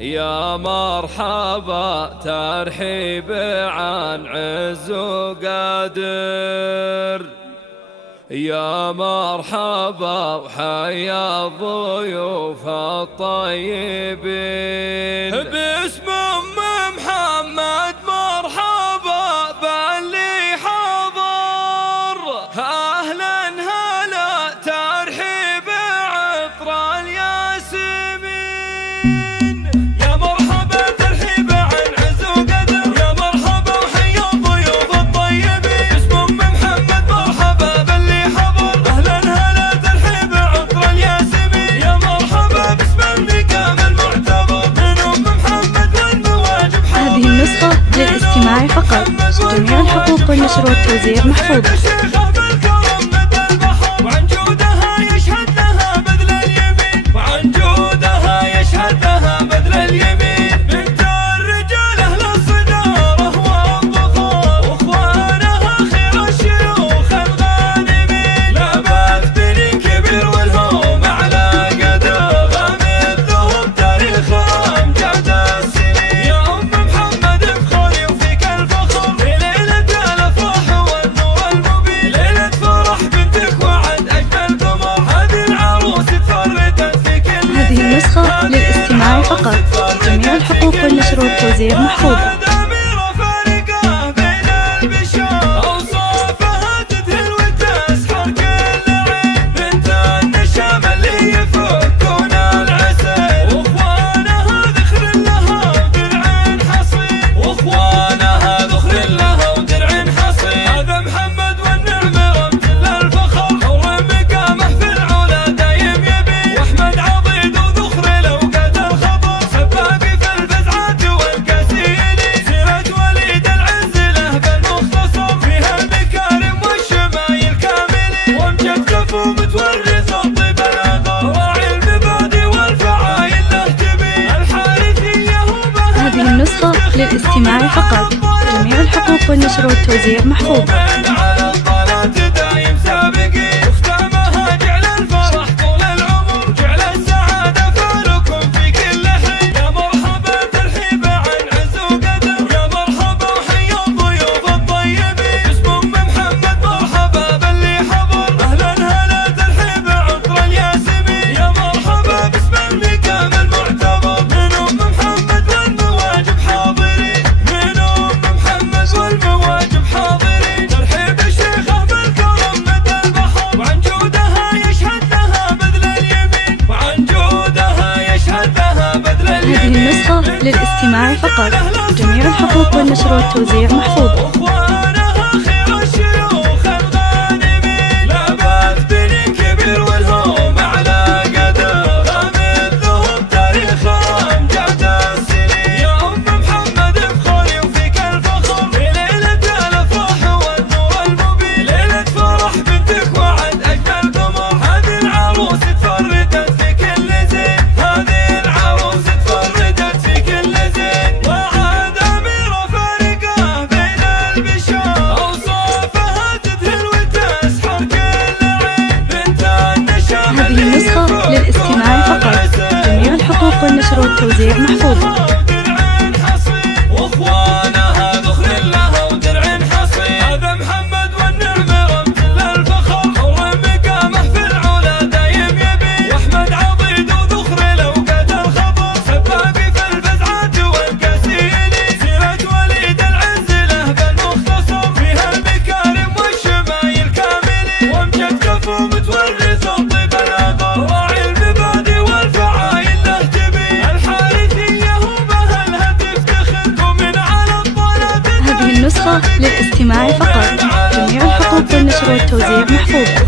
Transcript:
يا مرحبا ترحيب عن عز وقادر، يا مرحبا وحيا الضيوف الطيبين. باسم محمد مرحبا باللي حضر، أهلا هلا ترحيب عطر الياسمين. يا مرحبا ترحيب عن عز وقدر، يا مرحبا وحيا الضيوف الطيبين. باسم محمد مرحبا باللي حضر، أهلا هلا ترحيب عطر الياسمين. يا مرحبا باسم المقام المعتبر من محمد والمواجب حاضر. هذه النسخة للاستماع فقط، جميع الحقوق والنشر والتوزيع محفوظة. وعن جودها يشهد لها بذل اليمين، وعن جودها يشهد لها بذل اليمين. بنت الرجال أهل الصدارة والظفار، واخوانها خير الشيوخ الغانمين. لابد بني كبير والهم على قدر، مثلهم تاريخ أمجاد السنين. يا محمد افخري وفيك الفخر، في ليلة الأفراح والنور المبين. ليلة فرح بنتك وعد أجمل قمر، هذه العروس تفردت في كل زين. هذه النسخة للاستماع فقط، جميع الحقوق والنشر والتوزيع محفوظة. هذه النسخة للاستماع فقط، جميع الحقوق والنشر والتوزيع محفوظة. هذه النسخة للاستماع فقط، جميع الحقوق والنشر والتوزيع محفوظة. هذه النسخة للاستماع فقط، جميع الحقوق والنشر والتوزيع محفوظة. للاستماع فقط، جميع الحقوق والنشر والتوزيع محفوظة.